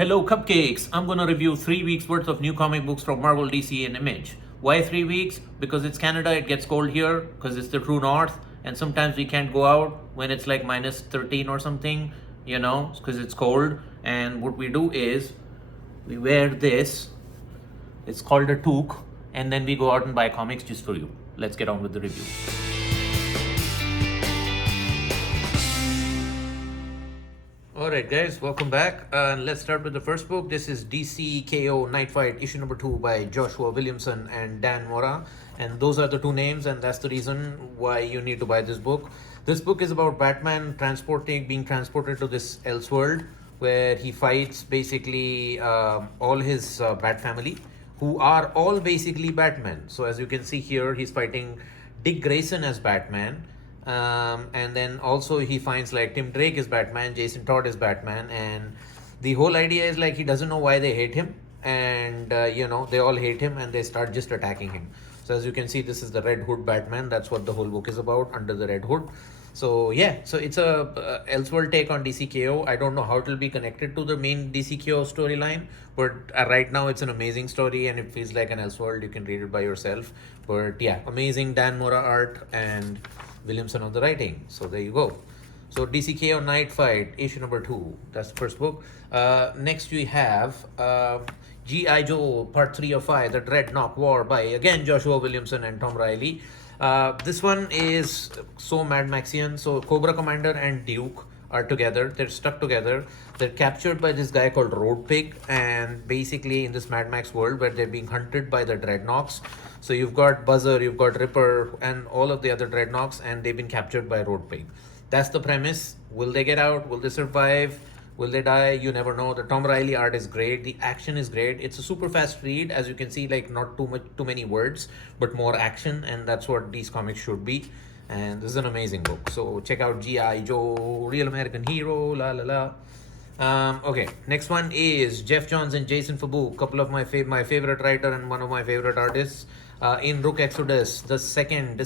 Hello Cupcakes! I'm gonna review 3 weeks worth of new comic books from Marvel, DC and Image. Why 3 weeks? Because it's Canada, it gets cold here, because it's the true north, and sometimes we can't go out when it's like minus 13 or something, because it's cold. And what we do is, we wear this, it's called a toque, and then we go out and buy comics just for you. Let's get on with the review. Alright guys, welcome back. Let's start with the first book. This is DC KO Night Fight issue number 2 by Joshua Williamson and Dan Mora. And those are the two names, and that's the reason why you need to buy this book. This book is about Batman being transported to this Elseworld, where he fights basically all his Bat family, who are all basically Batman. So as you can see here, he's fighting Dick Grayson as Batman. And then also he finds like Tim Drake is Batman, Jason Todd is Batman, and the whole idea is like he doesn't know why they hate him, and they all hate him and they start just attacking him. So as you can see, this is the Red Hood Batman. That's what the whole book is about, under the Red Hood. So yeah, so it's a Elseworld take on DCKO. I don't know how it will be connected to the main DCKO storyline, but right now it's an amazing story and it feels like an Elseworld. You can read it by yourself. But yeah, amazing Dan Mora art and Williamson on the writing. So there you go. So DCKO Night Fight issue number 2. That's the first book. Next we have G.I. Joe Part 3 of 5, The Dreadnought War by again Joshua Williamson and Tom Riley. This one is so Mad Maxian. So Cobra Commander and Duke are together. They're stuck together. They're captured by this guy called Road Pig, and basically in this Mad Max world where they're being hunted by the Dreadnoks. So you've got Buzzer, you've got Ripper, and all of the other Dreadnoks, and they've been captured by Road Pig. That's the premise. Will they get out? Will they survive? Will they die? You never know. The Tom Riley art is great. The action is great. It's a super fast read. As you can see, like not too many words, but more action, and that's what these comics should be. And this is an amazing book. So check out G.I. Joe, Real American Hero, la la la. Okay, next one is Jeff Johns and Jason Fabuk, couple of my favorite writer and one of my favorite artists. In Rook Exodus, this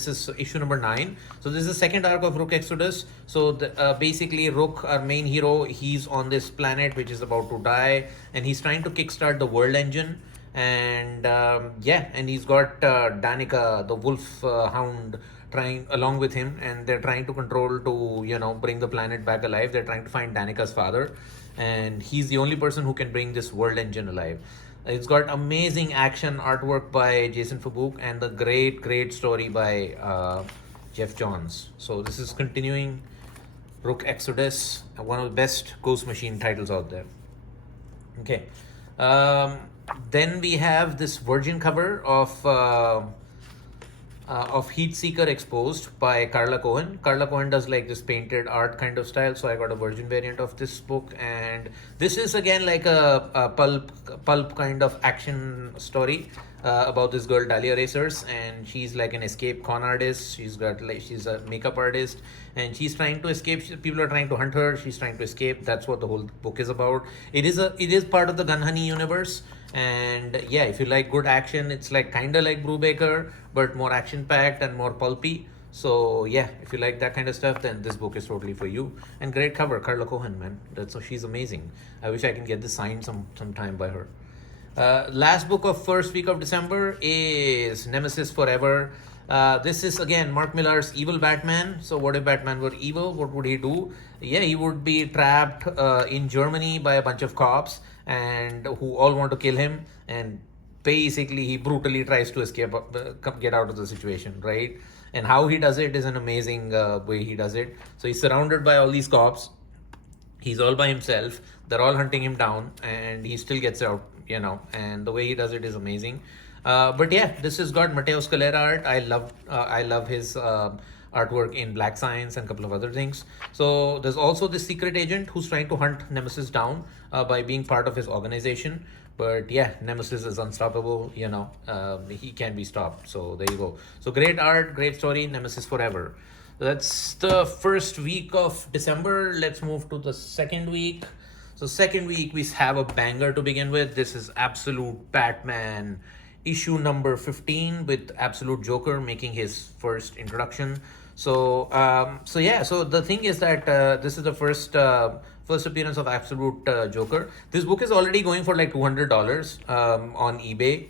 is issue number 9. So this is the second arc of Rook Exodus. So basically Rook, our main hero, he's on this planet which is about to die, and he's trying to kickstart the world engine. And and he's got Danica, the wolf hound, trying along with him, and they're trying to control to bring the planet back alive. They're trying to find Danica's father, and he's the only person who can bring this world engine alive. It's got amazing action artwork by Jason Fabuk and the great story by Jeff Johns. So this is continuing Rook Exodus, one of the best Ghost Machine titles out there. Okay, then we have this Virgin cover of Heat Seeker Exposed by Carla Cohen. Carla Cohen does like this painted art kind of style, so I got a Virgin variant of this book, and this is again like a pulp kind of action story about this girl Dahlia Racers, and she's like an escape con artist. She's a makeup artist, and she's trying to escape. People are trying to hunt her. She's trying to escape. That's what the whole book is about. It is part of the Gun Honey universe. And yeah, if you like good action, it's like kind of like Brubaker, but more action packed and more pulpy. So yeah, if you like that kind of stuff, then this book is totally for you. And great cover, Carla Cohen, man. She's amazing. I wish I can get this signed sometime by her. Last book of first week of December is Nemesis Forever. This is again Mark Millar's evil Batman. So what if Batman were evil? What would he do? Yeah, he would be trapped in Germany by a bunch of cops, and who all want to kill him, and basically he brutally tries to escape, get out of the situation, right? And how he does it is an amazing way he does it. So he's surrounded by all these cops. He's all by himself. They're all hunting him down, and he still gets out, and the way he does it is amazing. But yeah, this has got Matteo Scalera art. I love his artwork in Black Science and a couple of other things. So there's also this secret agent who's trying to hunt Nemesis down by being part of his organization. But yeah, Nemesis is unstoppable. He can't be stopped. So there you go. So great art, great story, Nemesis Forever. That's the first week of December. Let's move to the second week. So second week, we have a banger to begin with. This is Absolute Batman issue number 15 with Absolute Joker making his first introduction. So the thing is that this is the first first appearance of Absolute Joker. This book is already going for like $200 on eBay,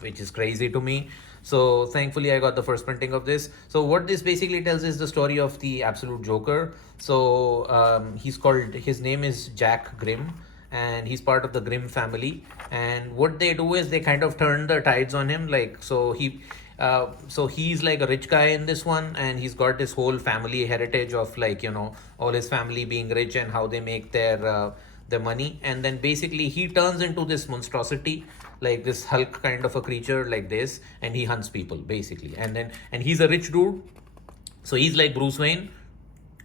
which is crazy to me. So thankfully I got the first printing of this. So what this basically tells is the story of the Absolute Joker. So his name is Jack Grimm, and he's part of the Grimm family. And what they do is they kind of turn the tides on him. Like, so he's like a rich guy in this one, and he's got this whole family heritage of, like, you know, all his family being rich and how they make their money. And then basically he turns into this monstrosity, like this Hulk kind of a creature like this, and he hunts people basically. And he's a rich dude, so he's like Bruce Wayne,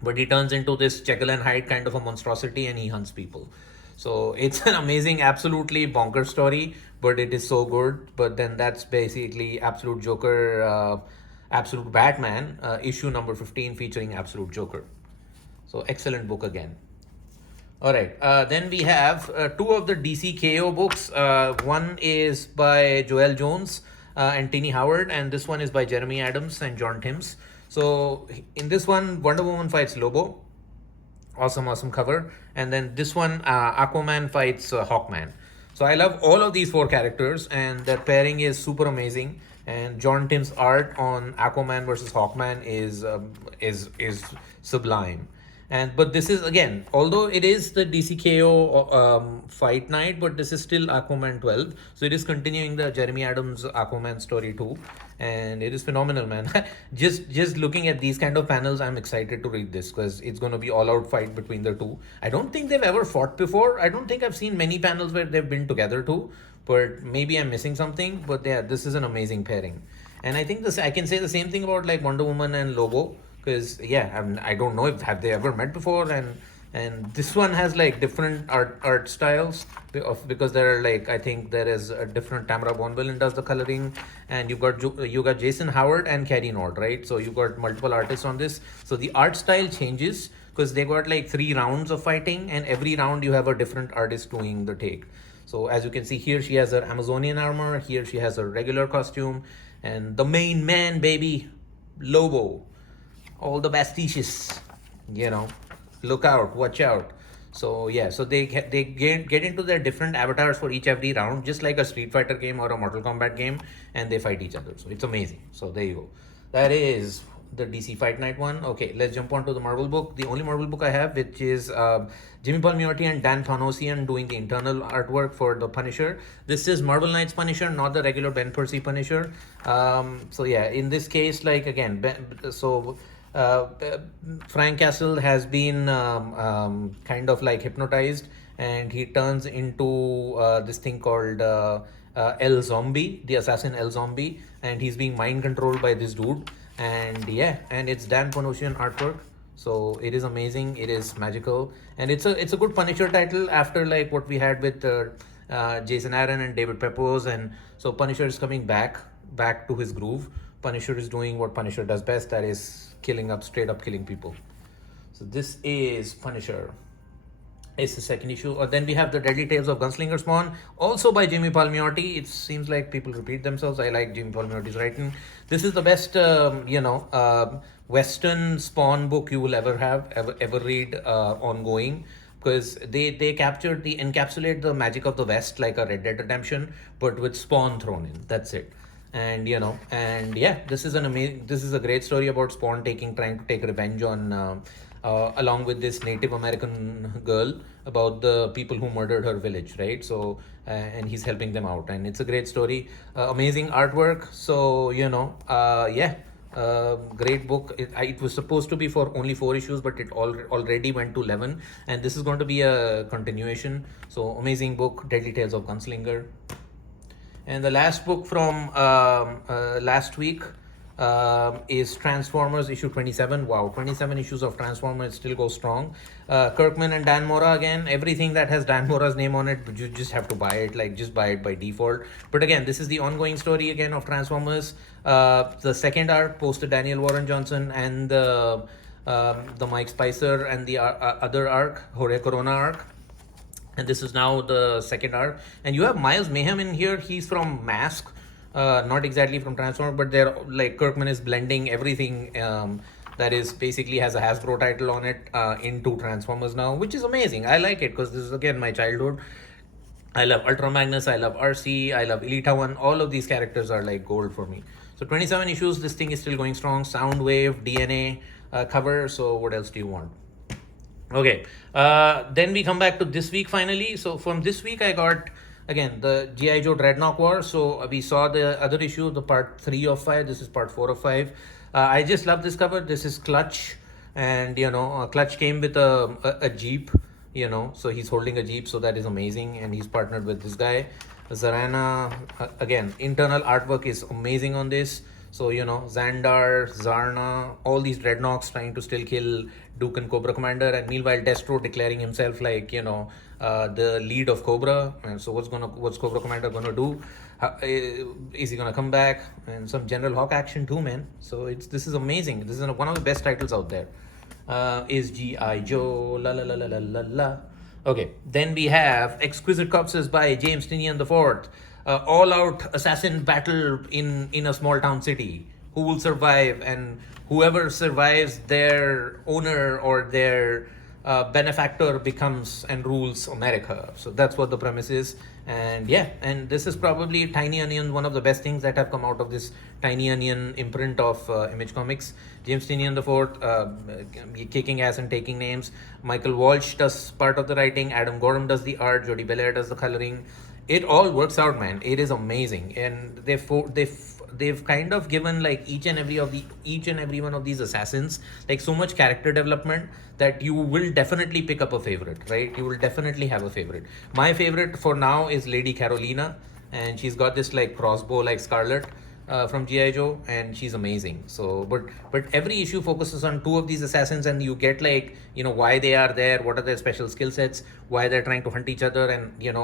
but he turns into this Jekyll and Hyde kind of a monstrosity, and he hunts people. So it's an amazing, absolutely bonkers story, but it is so good. But then that's basically Absolute Joker, Absolute Batman, issue number 15 featuring Absolute Joker. So excellent book again. All right, then we have two of the DC KO books. One is by Joel Jones and Tini Howard, and this one is by Jeremy Adams and John Timms. So in this one, Wonder Woman fights Lobo. Awesome cover. And then this one, Aquaman fights Hawkman. So I love all of these four characters, and their pairing is super amazing. And John Timms' art on Aquaman versus Hawkman is sublime. But this is, again, although it is the DCKO fight night, but this is still Aquaman 12. So it is continuing the Jeremy Adams Aquaman story too. And it is phenomenal, man. just looking at these kind of panels, I'm excited to read this, because it's going to be all out fight between the two. I don't think they've ever fought before. I don't think I've seen many panels where they've been together too, but maybe I'm missing something. But yeah, this is an amazing pairing. And I think I can say the same thing about like Wonder Woman and Lobo, because yeah, I don't know if have they ever met before. And this one has like different art styles, because there are, like, I think there is a different Tamara Bonvillain does the coloring, and you got Jason Howard and Carrie Nord, right? So you got multiple artists on this. So the art style changes because they got like 3 rounds of fighting, and every round you have a different artist doing the take. So as you can see here, she has her Amazonian armor. Here she has her regular costume, and the main man, baby, Lobo. All the bastiches, you know, look out, watch out. So yeah, so they get into their different avatars for every round, just like a Street Fighter game or a Mortal Kombat game, and they fight each other. So it's amazing. So there you go. That is the DC Fight Night one. Okay, let's jump on to the Marvel book. The only Marvel book I have, which is Jimmy Palmiotti and Dan Panosian doing the internal artwork for the Punisher. This is Marvel Knights Punisher, not the regular Ben Percy Punisher. So yeah, in this case, like, again, Frank Castle has been kind of like hypnotized, and he turns into this thing called El Zombie, the assassin El Zombie, and he's being mind controlled by this dude. And yeah, and it's Dan Panosian artwork, so it is amazing, it is magical, and it's a good Punisher title after like what we had with Jason Aaron and David Pepose. And so Punisher is coming back to his groove. Punisher is doing what Punisher does best, that is straight up killing people. So this is Punisher. It's the second issue. Then we have the Deadly Tales of Gunslinger Spawn, also by Jimmy Palmiotti. It seems like people repeat themselves. I like Jimmy Palmiotti's writing. This is the best, Western Spawn book you will ever read ongoing, because they encapsulate the magic of the West like a Red Dead Redemption, but with Spawn thrown in. That's it. And yeah, this is a great story about Spawn trying to take revenge on along with this Native American girl, about the people who murdered her village, right? So and he's helping them out, and it's a great story, amazing artwork. So great book. It was supposed to be for only 4 issues, but it already went to 11, and this is going to be a continuation. So amazing book, Deadly Tales of Gunslinger. And the last book from last week is Transformers issue 27. Wow, 27 issues of Transformers still go strong. Kirkman and Dan Mora again. Everything that has Dan Mora's name on it, you just have to buy it. Like, just buy it by default. But again, this is the ongoing story again of Transformers. The second arc, post Daniel Warren Johnson, and the Mike Spicer, and the other arc, Jorge Corona arc. And this is now the second arc. And you have Miles Mayhem in here. He's from Mask, not exactly from Transformers, but they're like, Kirkman is blending everything that is basically has a Hasbro title on it into Transformers now, which is amazing. I like it because this is again my childhood. I love Ultra Magnus, I love RC, I love Elita 1. All of these characters are like gold for me. So 27 issues, this thing is still going strong. Soundwave, DNA cover. So what else do you want? Okay, then we come back to this week finally. So from this week, I got again the G.I. Joe Dreadnought War. So we saw the other issue, the part 3 of 5. This is part 4 of 5. I just love this cover. This is Clutch, and Clutch came with a Jeep. So he's holding a Jeep, so that is amazing, and he's partnered with this guy Zarana. Again, internal artwork is amazing on this. So Xandar, Zarna, all these dreadnoughts trying to still kill Duke and Cobra Commander, and meanwhile Destro declaring himself like the lead of Cobra. And so what's Cobra Commander gonna do? Is he gonna come back? And some General Hawk action too, man. So this is amazing. This is one of the best titles out there. Is G.I. Joe, la la la la la la la. Okay, then we have Exquisite Corpses by James Tynion IV. All-out assassin battle in a small-town city. Who will survive? And whoever survives, their owner or their benefactor becomes and rules America. So that's what the premise is. And yeah, and this is probably Tiny Onion, one of the best things that have come out of this Tiny Onion imprint of Image Comics. James Tynion IV kicking ass and taking names. Michael Walsh does part of the writing. Adam Gorham does the art. Jody Belair does the coloring. It all works out, man. It is amazing, and they've kind of given like each and every one of these assassins like so much character development that you will definitely pick up a favorite, right? You will definitely have a favorite. My favorite for now is Lady Carolina, and she's got this like crossbow like Scarlet from G.I. Joe, and she's amazing. So but every issue focuses on 2 of these assassins, and you get like why they are there, what are their special skill sets, why they're trying to hunt each other, and in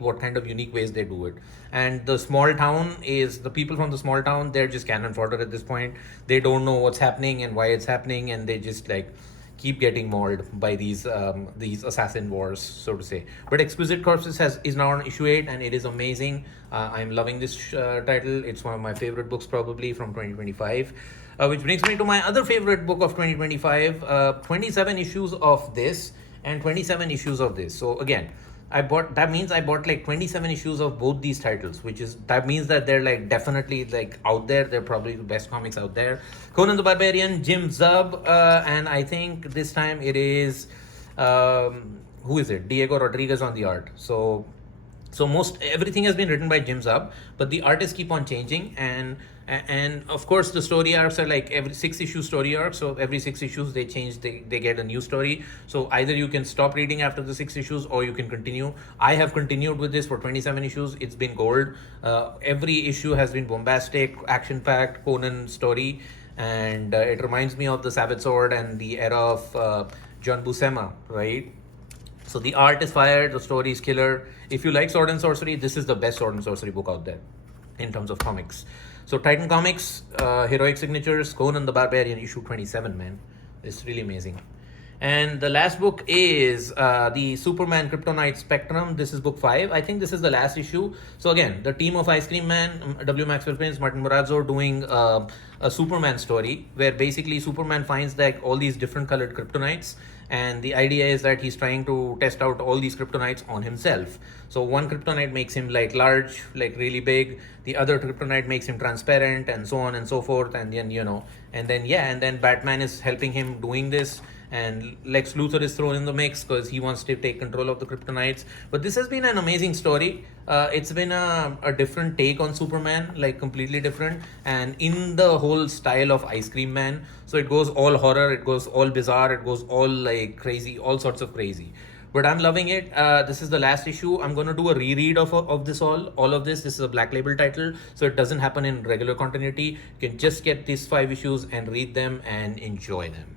what kind of unique ways they do it. And the small town is the people from the small town, they're just cannon fodder at this point. They don't know what's happening and why it's happening, and they just like keep getting mauled by these assassin wars, so to say. But Exquisite Corpses is now on issue 8, and it is amazing. I'm loving this title. It's one of my favorite books probably from 2025, which brings me to my other favorite book of 2025. 27 issues of this and 27 issues of this. So again, I bought like 27 issues of both these titles, that means that they're like definitely like out there. They're probably the best comics out there. Conan the Barbarian, Jim Zub, and I think this time it is who is it? Diego Rodriguez on the art. So most everything has been written by Jim Zub, but the artists keep on changing, and of course the story arcs are like every 6-issue story arc. So every 6 issues they change, they get a new story. So either you can stop reading after the 6 issues or you can continue. I have continued with this for 27 issues. It's been gold. Every issue has been bombastic, action-packed Conan story, and it reminds me of the Savage Sword and the era of John Buscema, right? So the art is fire, the story is killer. If you like sword and sorcery, this is the best sword and sorcery book out there in terms of comics. So Titan Comics, Heroic Signatures, Conan the Barbarian, issue 27, man. It's really amazing. And the last book is the Superman Kryptonite Spectrum. This is book 5. I think this is the last issue. So again, the team of Ice Cream Man, W. Maxwell Prince, Martin Morazzo doing a Superman story where basically Superman finds like all these different colored kryptonites, and the idea is that he's trying to test out all these kryptonites on himself. So one kryptonite makes him like large, like really big. The other kryptonite makes him transparent, and so on and so forth. And then Batman is helping him doing this, and Lex Luthor is thrown in the mix because he wants to take control of the kryptonites. But this has been an amazing story. It's been a different take on Superman, like completely different, and in the whole style of Ice Cream Man. So it goes all horror, it goes all bizarre, it goes all like crazy, all sorts of crazy. But I'm loving it. This is the last issue. I'm going to do a reread of this all of this. This is a Black Label title, so it doesn't happen in regular continuity. You can just get these 5 issues and read them and enjoy them.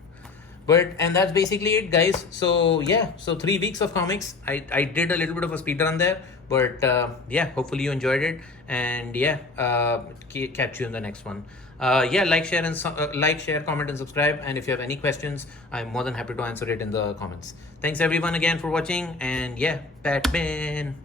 And that's basically it, guys. So yeah, so 3 weeks of comics. I did a little bit of a speed run there, but yeah, hopefully you enjoyed it. And yeah, catch you in the next one. Yeah, like, share, comment, and subscribe. And if you have any questions, I'm more than happy to answer it in the comments. Thanks everyone again for watching. And yeah, Batman.